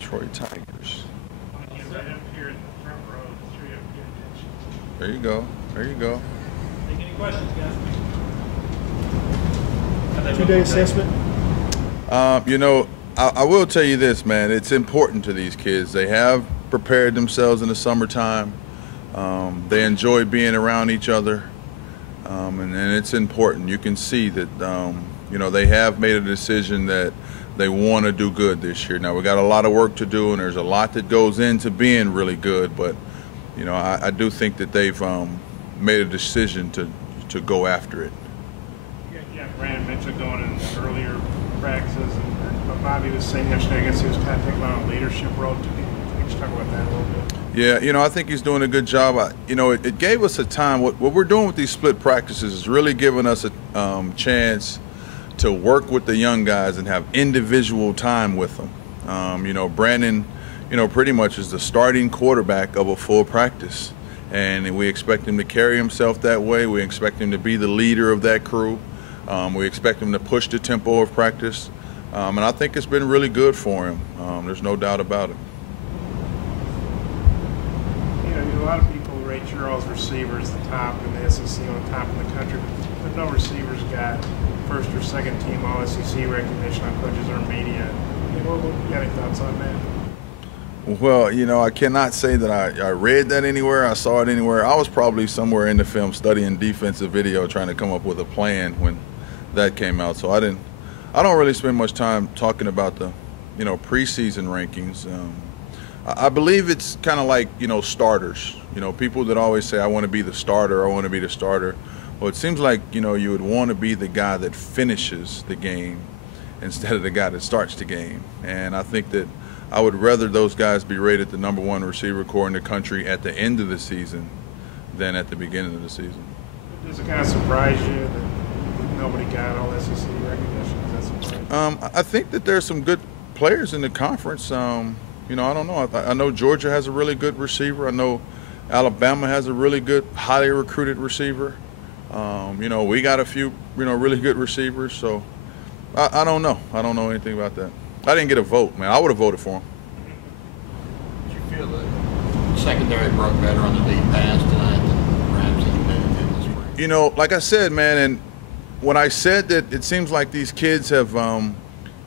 Detroit Tigers. Right up here in the front row, sure you have to pay attention. There you go. There you go. Take any questions, guys? Two-day assessment. You know, I will tell you this, man. It's important to these kids. They have prepared themselves in the summertime. They enjoy being around each other, and it's important. You can see that, you know, they have made a decision that they want to do good this year. Now, we got a lot of work to do, and there's a lot that goes into being really good, but, you know, I do think that they've made a decision to go after it. Yeah, Brandon Mitchell going in earlier practices, but Bobby was saying yesterday, I guess he was kind of taking on a leadership role. Can you just talk about that a little bit? Yeah, you know, I think he's doing a good job. You know, it gave us a time. What we're doing with these split practices is really giving us a chance to work with the young guys and have individual time with them. You know, Brandon, you know, pretty much is the starting quarterback of a full practice. And we expect him to carry himself that way. We expect him to be the leader of that crew. We expect him to push the tempo of practice. And I think it's been really good for him. There's no doubt about it. You know, a lot of people rate your all's receivers the top in the SEC on top of the country, but no receivers got first or second team all SEC recognition on coaches or media. You got any thoughts on that? Well, you know, I cannot say that I read that anywhere, I saw it anywhere. I was probably somewhere in the film studying defensive video trying to come up with a plan when that came out. So I don't really spend much time talking about the, you know, preseason rankings. I believe it's kind of like, you know, starters. You know, people that always say, I want to be the starter, I want to be the starter. Well, it seems like, you know, you would want to be the guy that finishes the game instead of the guy that starts the game. And I think that I would rather those guys be rated the #1 receiver corps in the country at the end of the season than at the beginning of the season. Does it kind of surprise you that nobody got all SEC recognition? Is that surprising? I think that there's some good players in the conference. You know, I don't know. I know Georgia has a really good receiver. I know Alabama has a really good, highly recruited receiver. You know, we got a few, you know, really good receivers. So I don't know. I don't know anything about that. I didn't get a vote, man. I would have voted for him. Did you feel the secondary broke better on the deep pass tonight than perhaps it did this spring? You know, like I said, man, and when I said that it seems like these kids have,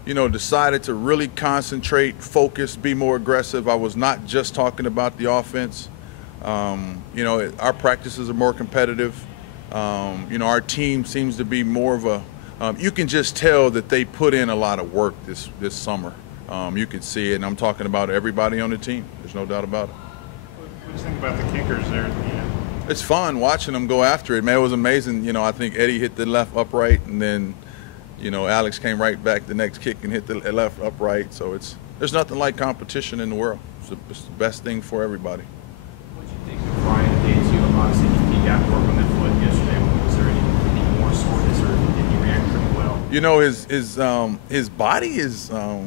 you know, decided to really concentrate, focus, be more aggressive, I was not just talking about the offense. You know, our practices are more competitive. You know, our team seems to be more of a, you can just tell that they put in a lot of work this summer. You can see it, and I'm talking about everybody on the team. There's no doubt about it. What do you think about the kickers there at the end? It's fun watching them go after it, man. It was amazing. You know, I think Eddie hit the left upright, and then, you know, Alex came right back the next kick and hit the left upright. So there's nothing like competition in the world. It's the best thing for everybody. What do you think of Brian at day two? Obviously, he got work on that foot yesterday. Was there any more soreness, or did he react pretty well? You know, his body is, I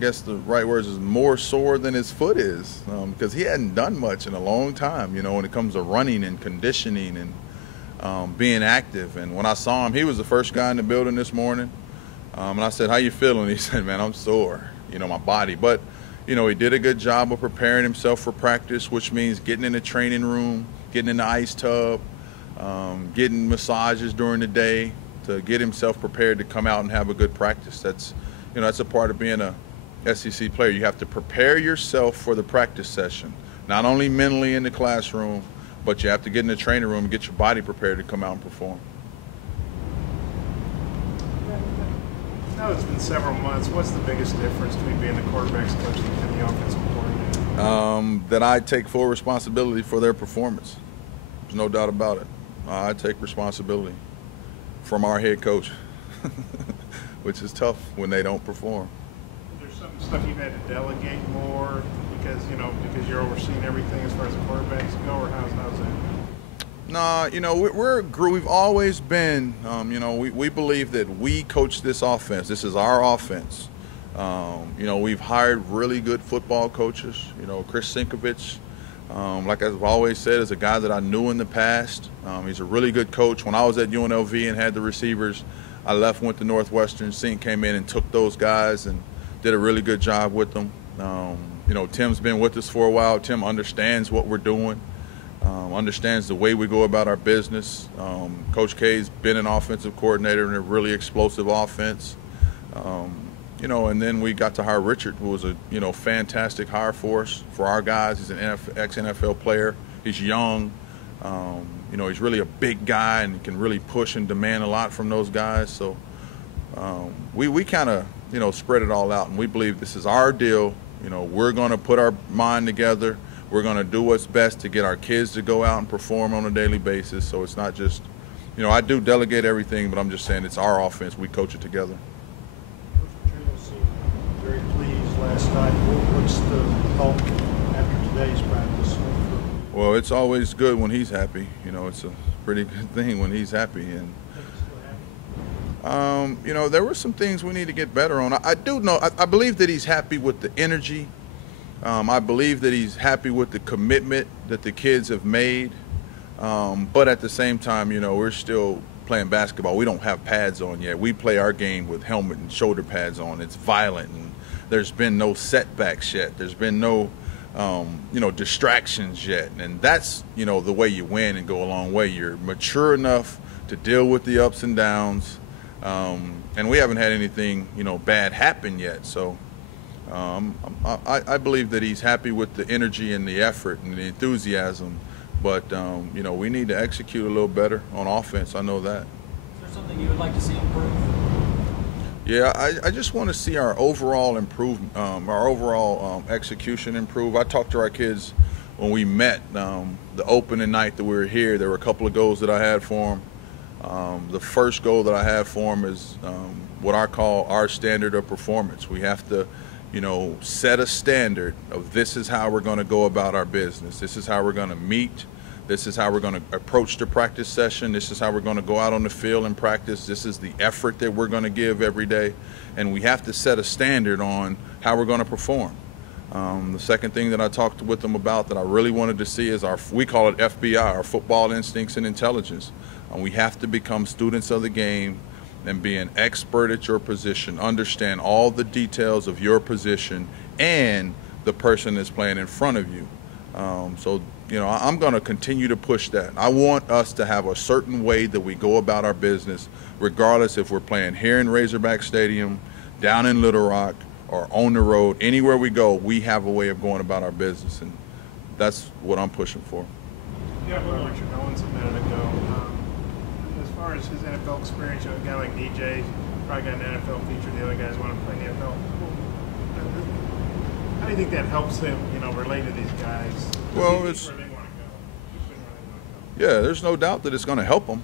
guess the right words is more sore than his foot is, because he hadn't done much in a long time. You know, when it comes to running and conditioning and being active. And when I saw him, he was the first guy in the building this morning. And I said, "How you feeling?" He said, "Man, I'm sore. You know, my body." But you know, he did a good job of preparing himself for practice, which means getting in the training room, getting in the ice tub, getting massages during the day to get himself prepared to come out and have a good practice. That's, you know, that's a part of being a SEC player. You have to prepare yourself for the practice session, not only mentally in the classroom, but you have to get in the training room and get your body prepared to come out and perform. Now it's been several months. What's the biggest difference between being the quarterback's coach and the offensive coordinator? That I take full responsibility for their performance. There's no doubt about it. I take responsibility from our head coach, which is tough when they don't perform. Is there some stuff you've had to delegate more because you're overseeing everything as far as the quarterbacks go, or how's that? Nah, you know, we've always been, you know, we believe that we coach this offense. This is our offense. You know, we've hired really good football coaches. You know, Chris Sinkovich, like I've always said, is a guy that I knew in the past. He's a really good coach. When I was at UNLV and had the receivers, I left, went to Northwestern. Sink came in and took those guys and did a really good job with them. Tim's been with us for a while. Tim understands what we're doing, understands the way we go about our business. Coach K's been an offensive coordinator in a really explosive offense. And then we got to hire Richard, who was a fantastic hire for us, for our guys. He's an ex-NFL player. He's young. He's really a big guy and can really push and demand a lot from those guys. So we kind of spread it all out, and we believe this is our deal. We're going to put our mind together. We're going to do what's best to get our kids to go out and perform on a daily basis. So it's not just, I do delegate everything, but I'm just saying it's our offense. We coach it together. Very pleased last night. What's the thought after today's practice? Well, it's always good when he's happy. It's a pretty good thing when he's happy. And there were some things we need to get better on. I believe that he's happy with the energy. I believe that he's happy with the commitment that the kids have made. But at the same time, we're still playing basketball. We don't have pads on yet. We play our game with helmet and shoulder pads on. It's violent, and there's been no setbacks yet. There's been no distractions yet. And that's, the way you win and go a long way. You're mature enough to deal with the ups and downs. And we haven't had anything, bad happen yet. So I believe that he's happy with the energy and the effort and the enthusiasm. But, we need to execute a little better on offense. I know that. Is there something you would like to see improve? Yeah, I just want to see our overall execution improve. I talked to our kids when we met the opening night that we were here. There were a couple of goals that I had for them. The first goal that I had for them is what I call our standard of performance. We have to, set a standard of this is how we're going to go about our business. This is how we're going to meet. This is how we're going to approach the practice session. This is how we're going to go out on the field and practice. This is the effort that we're going to give every day. And we have to set a standard on how we're going to perform. The second thing that I talked with them about that I really wanted to see is we call it FBI, our football instincts and intelligence. We have to become students of the game and be an expert at your position, understand all the details of your position and the person that's playing in front of you. I'm going to continue to push that. I want us to have a certain way that we go about our business, regardless if we're playing here in Razorback Stadium, down in Little Rock, or on the road. Anywhere we go, we have a way of going about our business, and that's what I'm pushing for. Yeah, but Richard Owens a minute ago. As far as his NFL experience, a guy like DJ probably got an NFL feature. The other guys want to play in the NFL. How do you think that helps him, relate to these guys? Well, where it's they want to go. Yeah, there's no doubt that it's going to help him.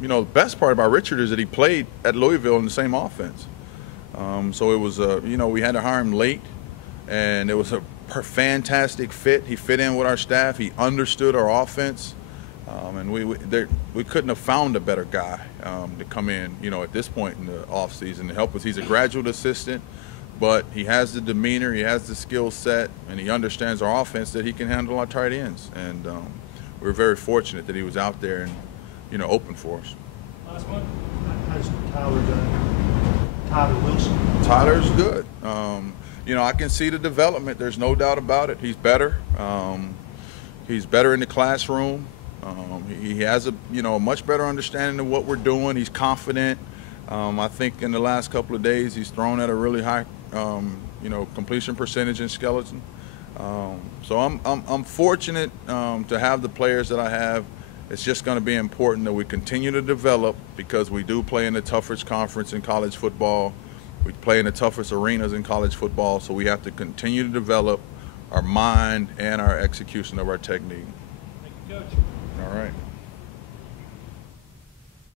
The best part about Richard is that he played at Louisville in the same offense. So it was, we had to hire him late, and it was a fantastic fit. He fit in with our staff. He understood our offense, and we couldn't have found a better guy to come in, at this point in the offseason to help us. He's a graduate assistant, but he has the demeanor, he has the skill set, and he understands our offense that he can handle our tight ends. And we're very fortunate that he was out there and, open for us. Last one. How's Tyler done? Tyler Wilson? Tyler's good. I can see the development. There's no doubt about it. He's better. He's better in the classroom. He has a much better understanding of what we're doing. He's confident. I think in the last couple of days he's thrown at a really high completion percentage in skeleton. So I'm fortunate to have the players that I have. It's just going to be important that we continue to develop, because we do play in the toughest conference in college football. We play in the toughest arenas in college football, so we have to continue to develop our mind and our execution of our technique. Thank you, Coach. All right.